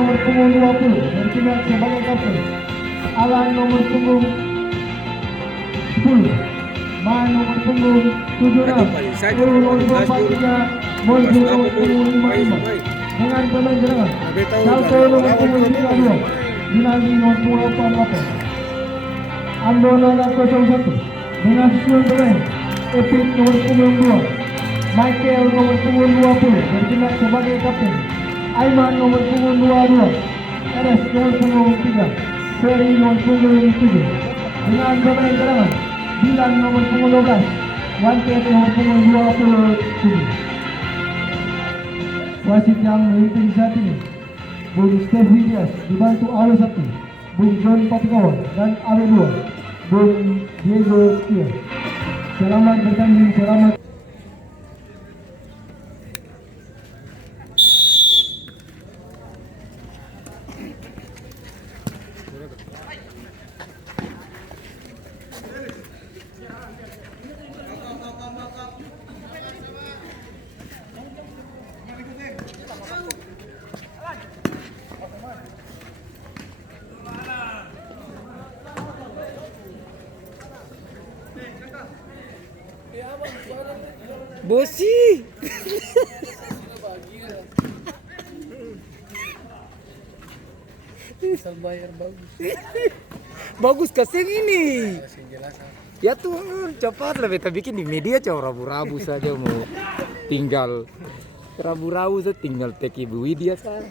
nomor punggung 20 bertindak sebagai kapten. Alan nomor punggung 10. Man nomor punggung 76. Guru nomor 23. Monju nomor punggung 55. Dengan pemain cadangan. Salto nomor punggung 32. Dinaldi nomor punggung 88. Ambonala 01. Dengan susunan pemain Epit nomor punggung 2. Michael nomor punggung 20 bertindak sebagai kapten. Aiman nomor punggung 22. RS nomor punggung 3. Ferry nomor punggung 7. Dengan pemain cadangan Dilan nomor punggung 12. Wanted nomor punggung 27. Wasit yang memimpin saat ini Bung Steph Dias dibantu oleh 1 Bung John Patikawan dan AW2 Bung Diego Setia. Selamat bertanding, selamat. Bosi. Asal bayar bagus. Bagus kasih ini. Ya tuh cepat lah beta bikin di media cow rabu-rabu saja mau tinggal rabu-rabu saja tinggal tek Ibu Widya kan.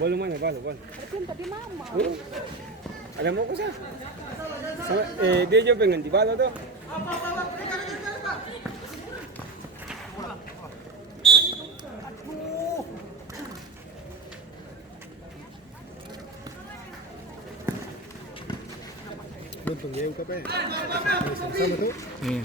Bola mana? Bola. Alam mo ko siya. Dia juga pengen di balo tuh. Lontong ya ungkap ya. Sama tuh. Iya.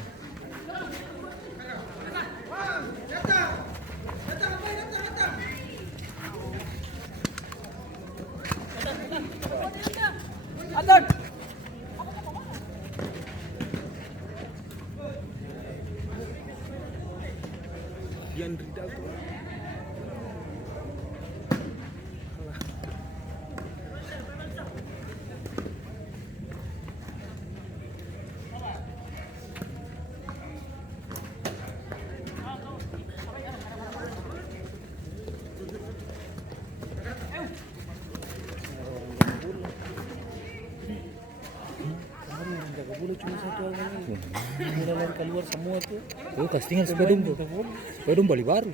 Yan Ridal tuh. Boleh cuma satu orang ini. Mulai lari keluar semua tuh. Oh, castingan sepedum tuh. Sepedum Bali baru.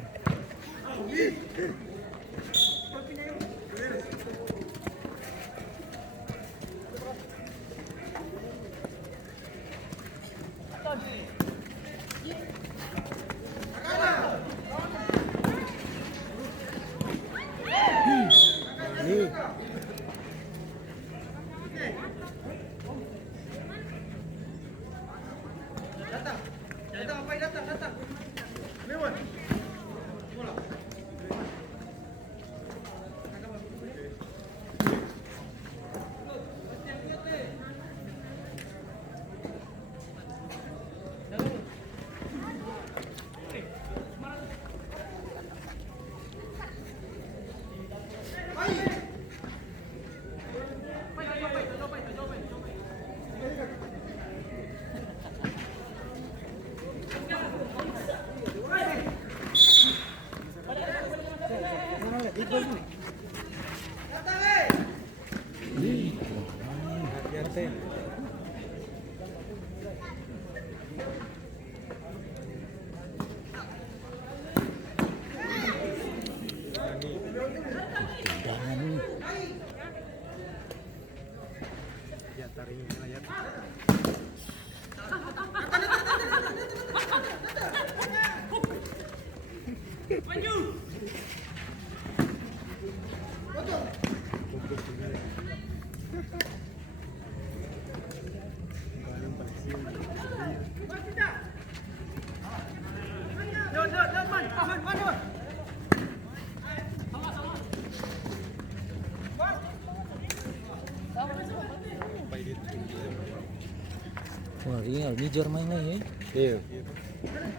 Wah, Real Nijar mainnya ya. Iya.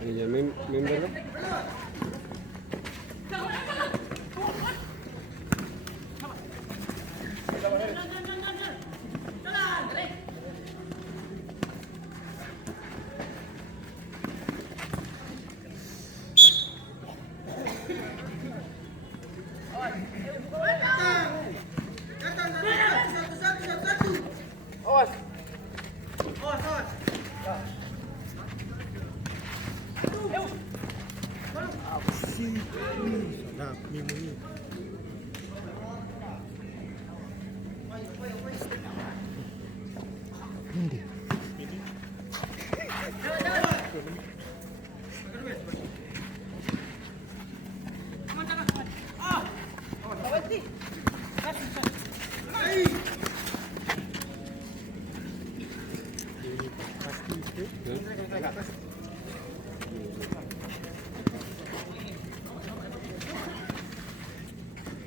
Iya, member kan? Nah, minggu ini. Ini.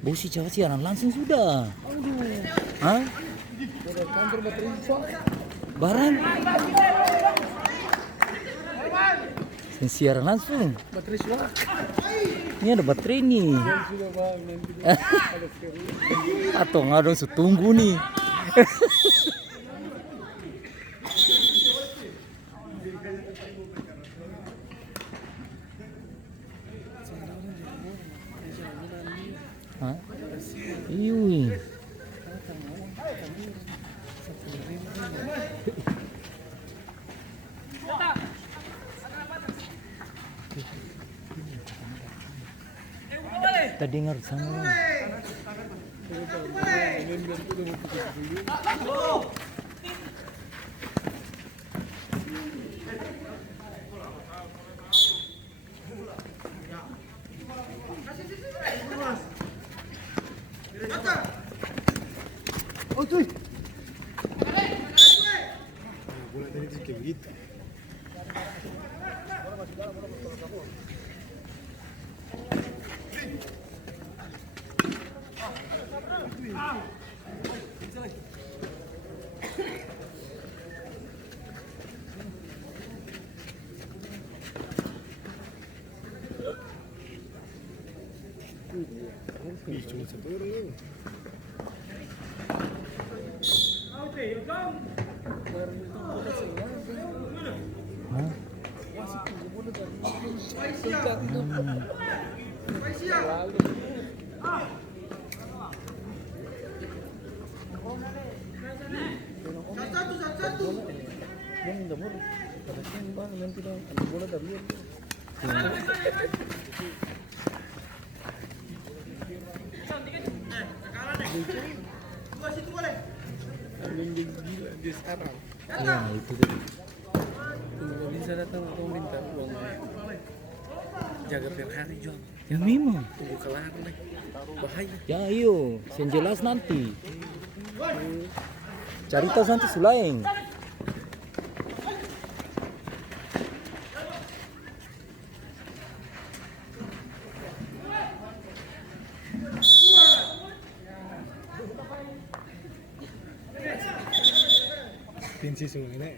Busi Jawa siaran langsung sudah. Hah? Barang? Siaran langsung. Baterai sudah. Ini ada baterai nih. Sudah bang, nanti ada seri. Atau nggak dong, setunggu nih. Hah? Iwi. Kita dengar sana. Bola tadi kayak begitu. Ih, cuma satu orang loh. Hah? Dia sekarang Ya, itu tadi. nggak bisa datang atau minta uang. Jaga Ferrari jual. Ya memang. Tunggu kelar nih. Bahaya. Ya ayo, yang jelas nanti. Cari tahu nanti Sulaeng. Pinci semuanya.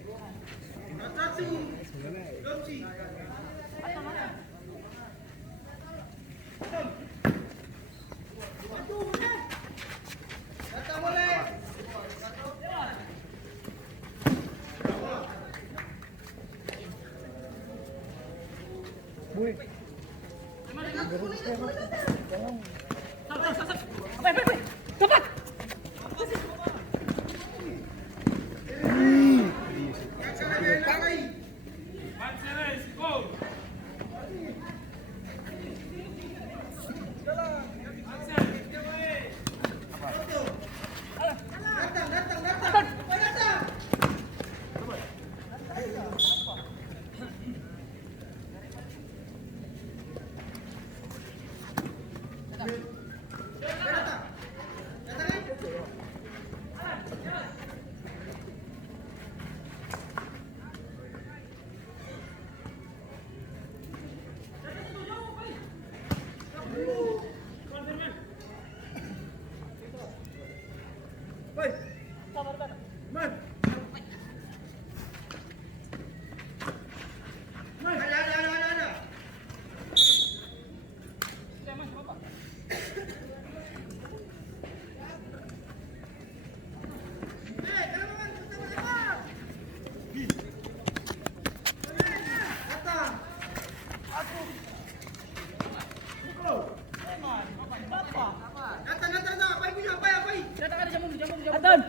Apa?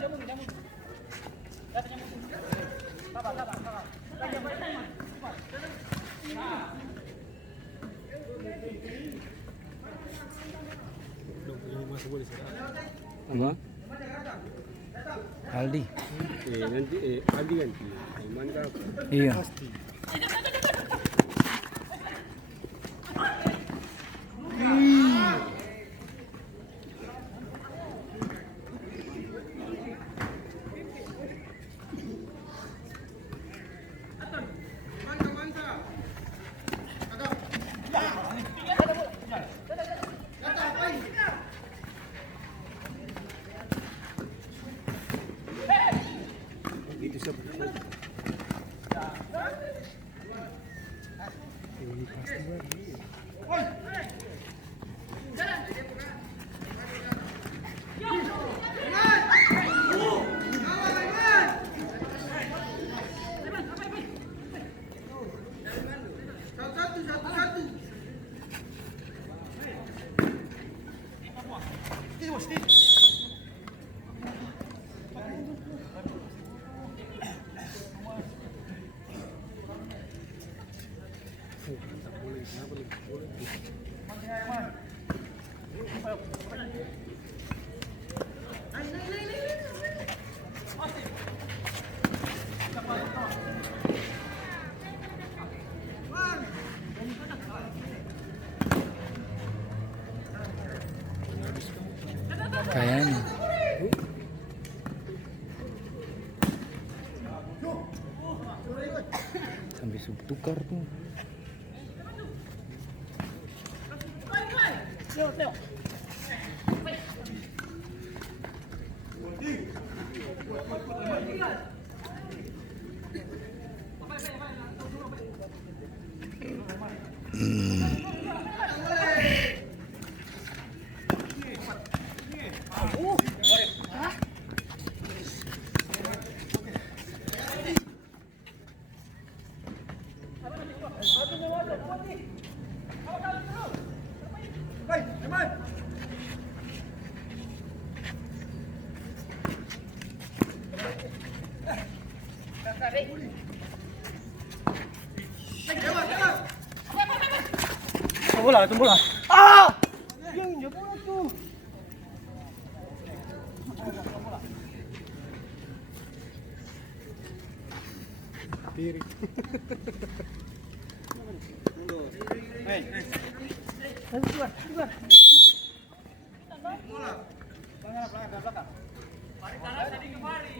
Aldi. Nanti Aldi ganti. Iman kan Iya. gitu siapa? Kayaknya. Sampai tukar tuh. Bola, itu bola. Ah! Yang injak bola tuh. Diri. Hei, Keluar, keluar. bola. Belakang. Balik kanan tadi kembali.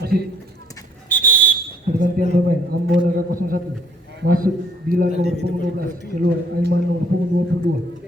Masih pergantian pemain. Ambon Naga 01 masuk Dilan nomor punggung 12, keluar Aiman nomor punggung 22.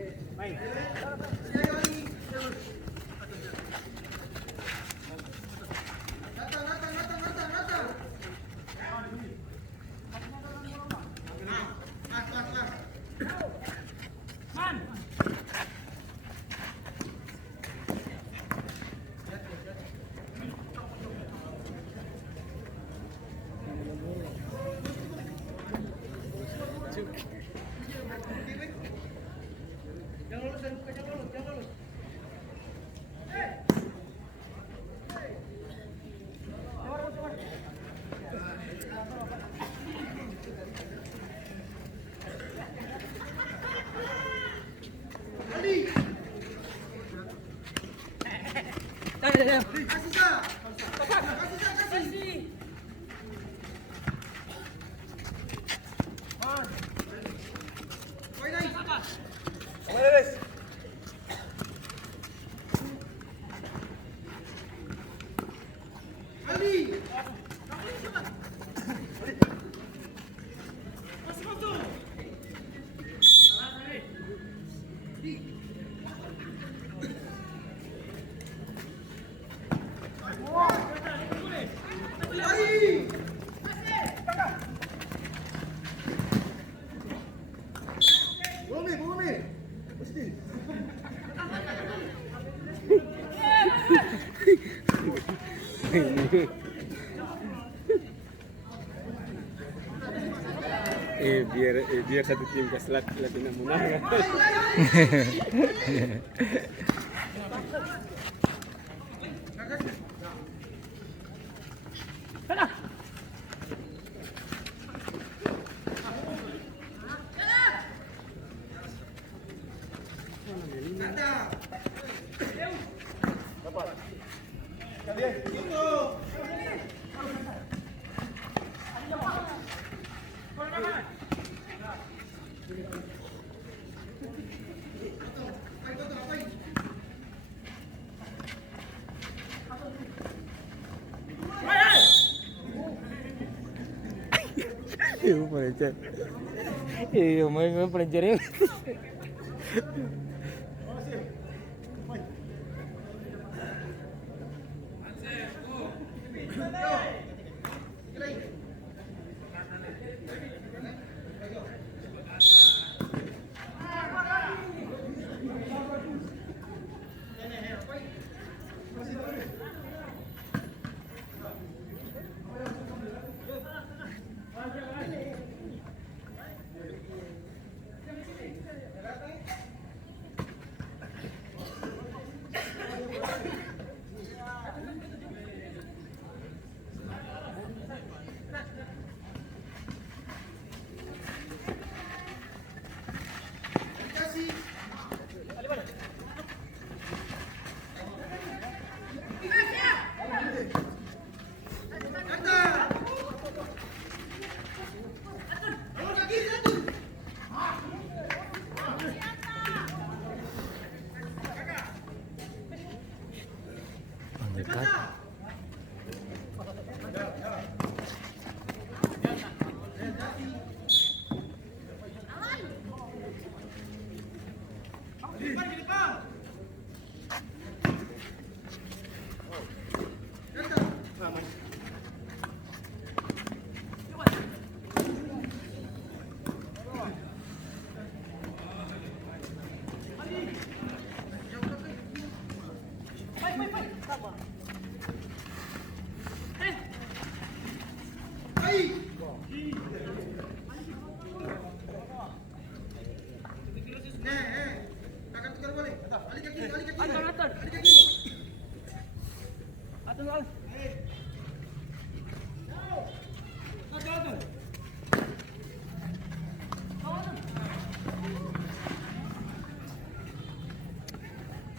biar satu tim ke selat Latina menang. Iya, pelencer. Iya, main pelencernya. Dekat.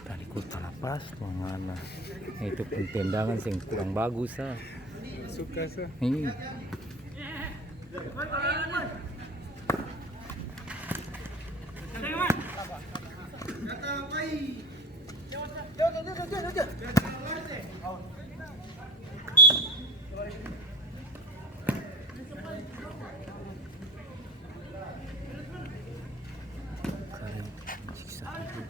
Tadi kota lepas mana? Itu pun tendangan sing kurang bagus ah. Suka sa. Iya. Kalian sisa itu.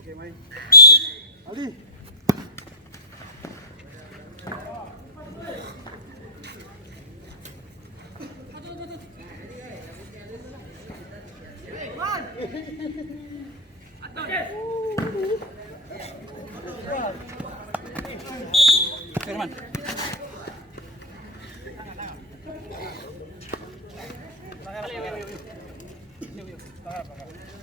Oke, main. Ali. Firman. Pakai.